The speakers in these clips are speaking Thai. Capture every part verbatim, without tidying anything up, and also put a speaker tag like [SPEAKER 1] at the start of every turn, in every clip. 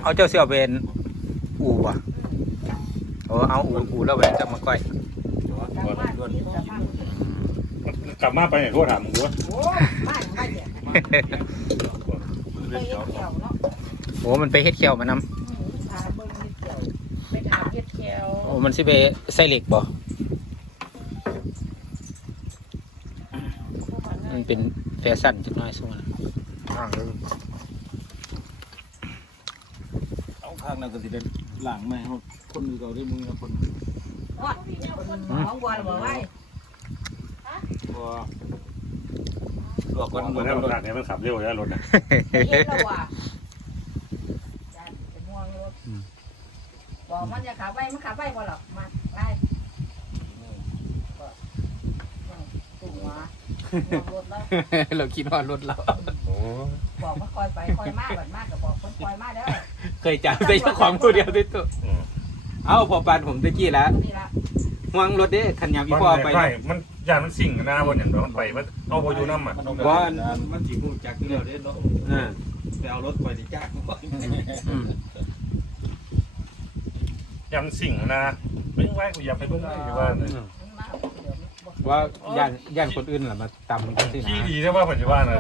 [SPEAKER 1] เอาเจ้าเสี่ยวเป็นอู่บ่โอ้เอาอู่อู่แล้วแหวนจะมาก้อย
[SPEAKER 2] กลับมาไปเนี่ยโทษถามมึงด้วย
[SPEAKER 3] โอ้บ้านบ้านเนี่ยไปเฮ็ดเขียวเนาะ
[SPEAKER 1] โอ้มันไปเฮ็ดเขียวมานำ
[SPEAKER 3] พาเบิ่งเฮ็ดเขียวไปถามเฮ็ดเขียว
[SPEAKER 1] โอ้มันสิไปใส่เหล็กบ่มันเป็นแฟชั่นจักหน่อยซุ่มนะ
[SPEAKER 2] เอาข้างนั้นก็สิเดินหลังแม่เขาคนมือเก่าได้มึงนะคน
[SPEAKER 3] ว่าของบัวบอกไว้
[SPEAKER 2] ตัวตัวคนเหมือนให้มันขับเนี่ยมันขับเร็วแล้วรถนะ
[SPEAKER 3] เฮ็ดแล้วว่ะเป็นห่วงรถบอกมันจะขับไว้มันขับไว้บ่หรอกมาไล่ตัวรถแล้ว
[SPEAKER 1] เราคิดว่ารถเรา
[SPEAKER 2] โอ้
[SPEAKER 3] บอกว่าคอยไปคอยมาแบบมากกับบอกคนคอยมาแล้ว
[SPEAKER 1] เคยจ่ายไปเจ้าของผู้เดียวด้วยตัวเอ้าพอปานผมตะกี้แล้ว
[SPEAKER 3] นี่ละ
[SPEAKER 1] ห่วงรถเด้คันยามพี่พ่อไป
[SPEAKER 2] ใช่มันยานมันสิ่งนะบนอย่างเดียวมันไปมันเอาพออยู่น้ำอ่ะ
[SPEAKER 1] ว่า
[SPEAKER 4] มันจีบูจักเดียวเด้เนาะ
[SPEAKER 1] อ่า
[SPEAKER 4] ไปเอารถไปดิจักบ่
[SPEAKER 1] อืม
[SPEAKER 2] ยานสิ่งนะไม่ไหวกูอย่าไปเบิ่งเลยว่า
[SPEAKER 1] ว่าย่านย่านคนอื่นล่ะมาตำจังซี่นะ
[SPEAKER 2] ขี้ดีนะว่าปัจจุบันนะ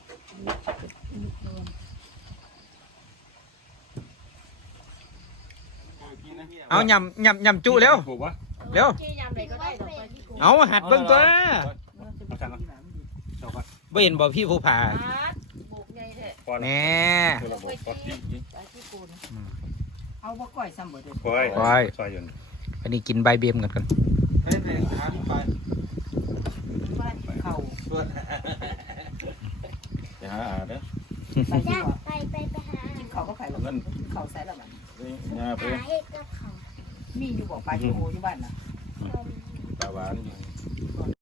[SPEAKER 1] เอายำยำยำจุเร็ว
[SPEAKER 2] ถูกปะ
[SPEAKER 1] เร็ว
[SPEAKER 3] ที่ยามใดก็ได้ต่อไปที่กู
[SPEAKER 1] เอาหัดเบิ่งตัว
[SPEAKER 2] เอาทางนั้นเจ้าก่อน
[SPEAKER 1] บ่เห็นบ่พี่ผู้ผ่า
[SPEAKER 3] บุกใหญ่แท้
[SPEAKER 2] ก่อน
[SPEAKER 1] แน่
[SPEAKER 2] คือระบบก่อน
[SPEAKER 3] ไปที่กูเอาบ่ก้อยซ้ำบ่เด้
[SPEAKER 2] คอยซอยอยู่
[SPEAKER 1] อันนี้กินใบเบมกันกัน
[SPEAKER 4] ให้ไปหาที่ไป
[SPEAKER 3] เข้า
[SPEAKER 2] ไปหาอาเด้อ
[SPEAKER 3] ไปที่ว่า
[SPEAKER 5] ไปไปไปหา
[SPEAKER 3] กินข้าวก็ไข่แล้วข้าวใส่แล้วมัน
[SPEAKER 2] งาไป
[SPEAKER 5] หาเห็ดกับเขา
[SPEAKER 3] มีอยู่บ่ปลาอยู่อยู่บ้านน่ะ
[SPEAKER 2] ตาหวาน